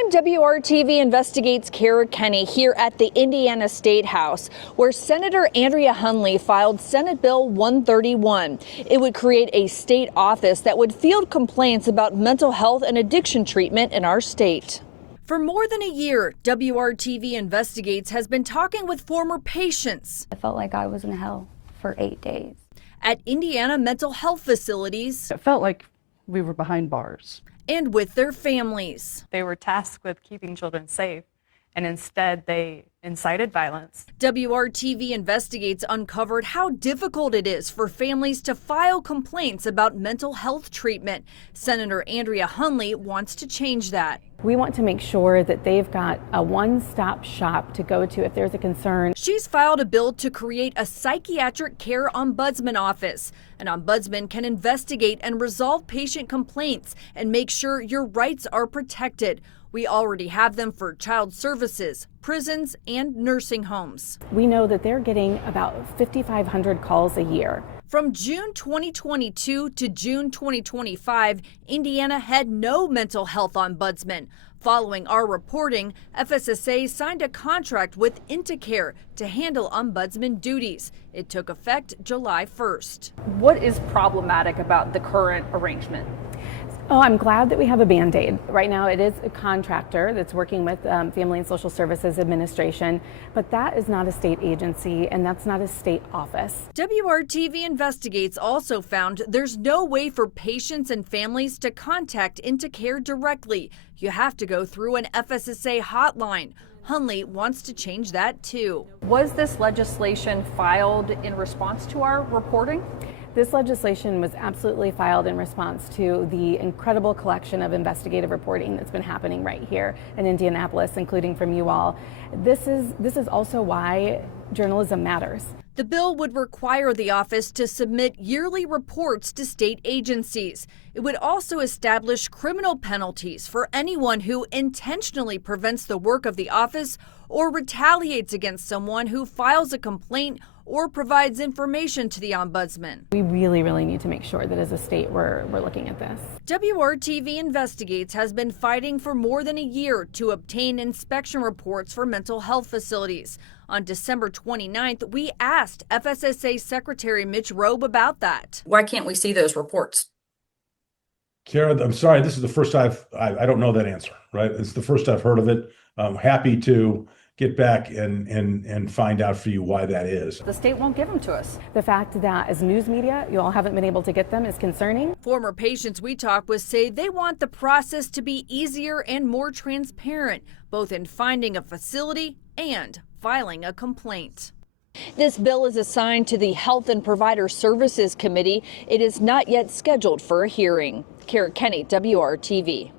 I'm WRTV Investigates Kara Kenny here at the Indiana State House, where Senator Andrea Hunley filed Senate Bill 131. It would create a state office that would field complaints about mental health and addiction treatment in our state. For more than a year, WRTV Investigates has been talking with former patients. I felt like I was in hell for 8 days. At Indiana mental health facilities. It felt like we were behind bars. And with their families. They were tasked with keeping children safe, and instead they incited violence. WRTV Investigates uncovered how difficult it is for families to file complaints about mental health treatment. Senator Andrea Hunley wants to change that. We want to make sure that they've got a one-stop shop to go to if there's a concern. She's filed a bill to create a psychiatric care ombudsman office. An ombudsman can investigate and resolve patient complaints and make sure your rights are protected. We already have them for child services, prisons, and nursing homes. We know that they're getting about 5,500 calls a year. From June 2022 to June 2025, Indiana had no mental health ombudsman. Following our reporting, FSSA signed a contract with Intacare to handle ombudsman duties. It took effect July 1st. What is problematic about the current arrangement? Oh, I'm glad that we have a Band-Aid. Right now it is a contractor that's working with Family and Social Services Administration, but that is not a state agency and that's not a state office. WRTV Investigates also found there's no way for patients and families to contact Intacare directly. You have to go through an FSSA hotline. Hunley wants to change that too. Was this legislation filed in response to our reporting? This legislation was absolutely filed in response to the incredible collection of investigative reporting that's been happening right here in Indianapolis, including from you all. This is also why journalism matters. The bill would require the office to submit yearly reports to state agencies. It would also establish criminal penalties for anyone who intentionally prevents the work of the office or retaliates against someone who files a complaint or provides information to the ombudsman. We really need to make sure that as a state we're looking at this. WRTV Investigates has been fighting for more than a year to obtain inspection reports for mental health facilities. On December 29th, we asked FSSA Secretary Mitch Robe about that. Why can't we see those reports? Kara, I'm sorry, this is the first I don't know that answer, right? It's the first I've heard of it. I'm happy to get back and find out for you why that is. The state won't give them to us. The fact that as news media, you all haven't been able to get them is concerning. Former patients we talked with say they want the process to be easier and more transparent, both in finding a facility and filing a complaint. This bill is assigned to the Health and Provider Services Committee. It is not yet scheduled for a hearing. Kara Kenny, WRTV.